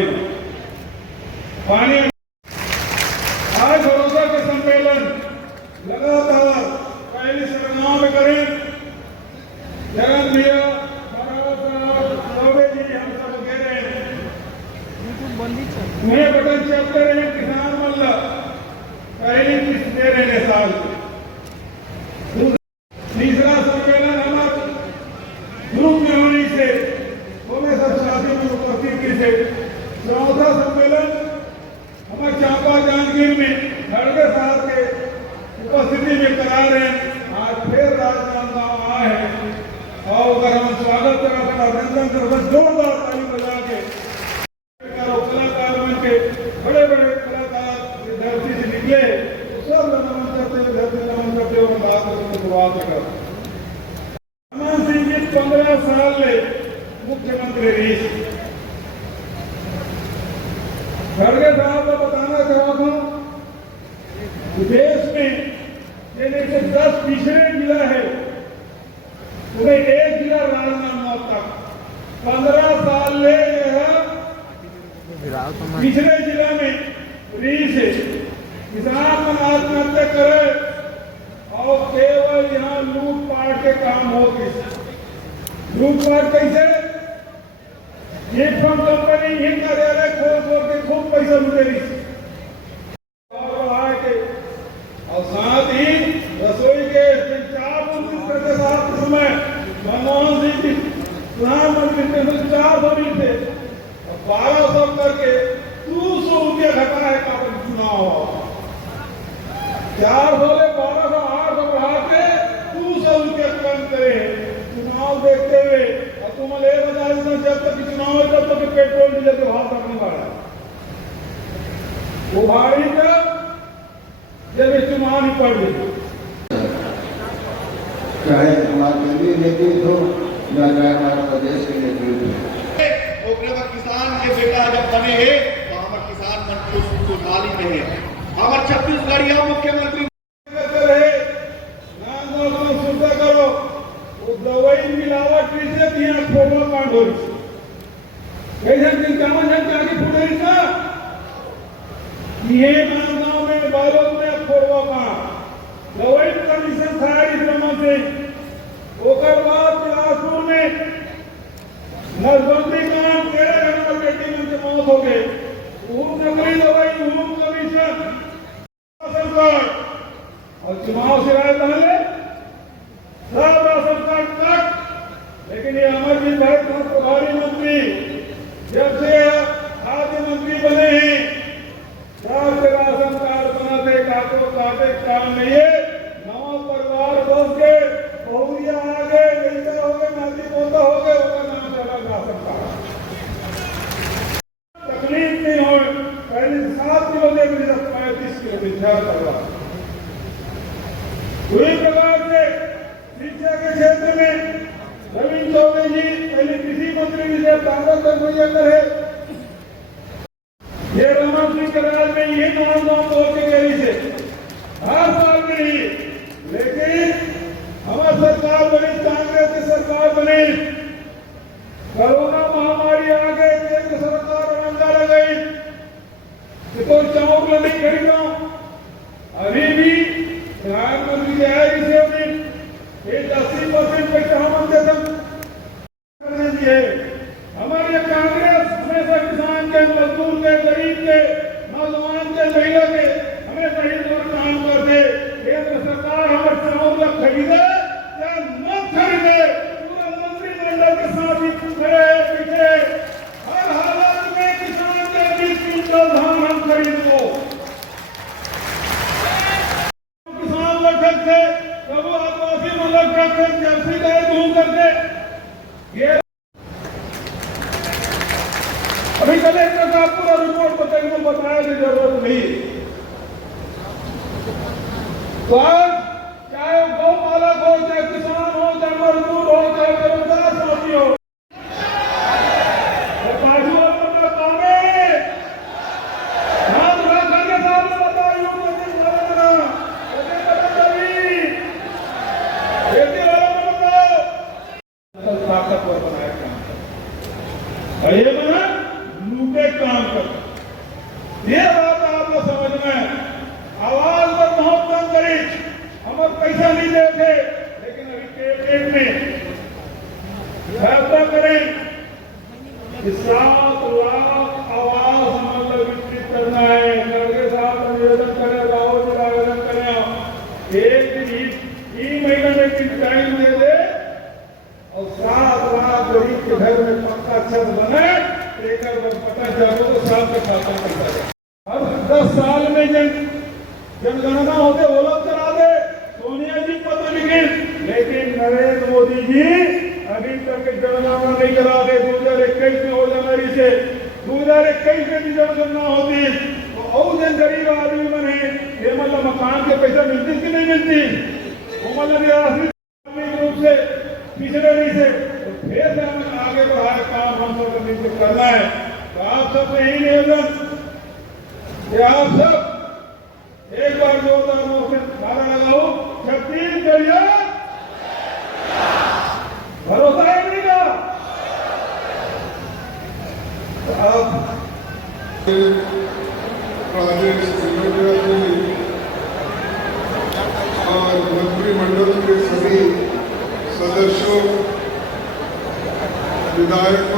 प्रभावित। पानी आज भरोसा के सम्मेलन लगातार पहली सरगना में करें। जगन भैया हम सब कह रहे हैं उन्हें बटन चलते रहे किसान मल्ला पहली किस्त दे रहे हैं साल। तीसरा सम्मेलन हमारे ग्रुप में होने से हमें सब साथी की उपस्थिति से। चौथा सम्मेलन हमारे चांपा जांजगीर में खड़गे साहब के उपस्थिति में करा रहे हैं। आज फिर राजनांदगांव आए हैं और अगर हम स्वागत करा सकते अभिनंदन कर जोरदार ताली बजा के कलाकार बन के बड़े बड़े कलाकार धरती से निकले सब नमन करते हुए धरती नमन करते हुए बात करने की शुरुआत कर। मनमोहन सिंह जी 15 साल ले मुख्यमंत्री रही। खड़गे साहब को बताना चाहता हूं देश में जिनमें से 10 पिछड़े जिला है उन्हें एक जिला राजनांदगांव तक 15 साल ले पिछले जिला में रीस किसान मन आत्महत्या करे और केवल यहाँ लूटपाट के काम होगी। लूटपाट कैसे? चिटफंड कंपनी ही कार्यालय खोल के खूब पैसा लूटे रही और साथ ही रसोई के 4 साथ समय मनमोहन सिंह जी प्रधानमंत्री 400 थे 1200 करके 200 रुपया घटा है काफी चुनाव 400 ले 1200 800 बढ़ा के 200 रुपया कम करे चुनाव देखते हुए। और तुम ले बता जब तक चुनाव है तब तक पेट्रोल डीजल के भाव तक नहीं बढ़ा वो भारी का जब चुनाव ही पड़ गई चाहे हमारे दिल्ली नेतृत्व हो या चाहे हमारे प्रदेश के नेतृत्व हो। किसान के बेटा जब बने हैं तो हमारे किसान मंत्री खुशहाली में है। हमारे छत्तीसगढ़ या मुख्यमंत्री करो वो दवाई मिलावट से दिया खोबा कांड हो ये गांव में बालोद में खोबा कांड दवाई कमीशन था इस से ओकर बाद बिलासपुर में नसबंदी कांड 13 घंटा बेटी में मौत हो गई। नकली दवाई कमीशन सरकार और चुनाव से राय पहले सब राशन कार्ड कट। लेकिन ये अमरजीत भाई प्रभारी मंत्री जब से खाद्य मंत्री बने हैं जब से राशन कार्ड बनाते काटे काम नहीं है। नवा परिवार बस के बहुरिया आगे लड़का हो गए नाती पोता हो गए उसका नाम से अलग राशन कार्ड तकलीफ नहीं हो। पहले 7 किलो दे 35 किलो विचार करवा पूरी प्रकार से शिक्षा के क्षेत्र में रविंद्र चौबे जी पहले कृषि मंत्री से कांग्रेस मुहैया करे। ये रमन सिंह के राज में ये नाम बोल के गई से हर साल में ही। लेकिन हमारी सरकार बनी कांग्रेस की सरकार बनी कोरोना महामारी आ गई केंद्र सरकार रंगा लगाई तो चावल नहीं खरीदा। अभी भी प्रधानमंत्री जी आए इसे 80% पैसा हम देते हैं। हमारे कांग्रेस हमेशा किसान के मजदूर के गरीब के नौजवान के महिला के हमेशा ही काम करते। केंद्र सरकार हमारे चावल खरीदे या न खरीदे पूरा मंत्रिमंडल के साथ ही खड़े पीछे हर हालत में किसान के 20 क्विंटल धान हम खरीद लो। किसान लक्षक थे प्रभु आदिवासी लक्षक थे जर्सी गाय घूम करके ये अभी कलेक्टर साहब पूरा रिपोर्ट बताने की जरूरत नहीं। तो आज चाहे गौ मालक हो चाहे किसान हो चाहे मजदूर हो चाहे बेरोजगार साथी हो ताकतवर बनाया काम लूटे काम आपके खाते में पैसा जाए। अब 10 साल में जनगणना होते वो लोग करा दे, सोनिया जी पत्र लिखे, लेकिन नरेंद्र मोदी जी अभी तक जनगणना नहीं करा दे। 2021 में हो जाना से 2021 में भी जनगणना होती तो और जन गरीब आदमी बने ये मतलब मकान के पैसा मिलती कि नहीं मिलती, वो मतलब आर्थिक रूप से पिछड़े नहीं से तो फिर से हमें आगे बढ़ाए काम हम सब मिलकर करना है। तो आप सब यही निवेदन कि आप सब एक बार जोरदार नारा लगाओ, छत्तीसगढ़ भरोसा है नहीं का। तो आप और मंत्रिमंडल के सभी सदस्यों, विधायक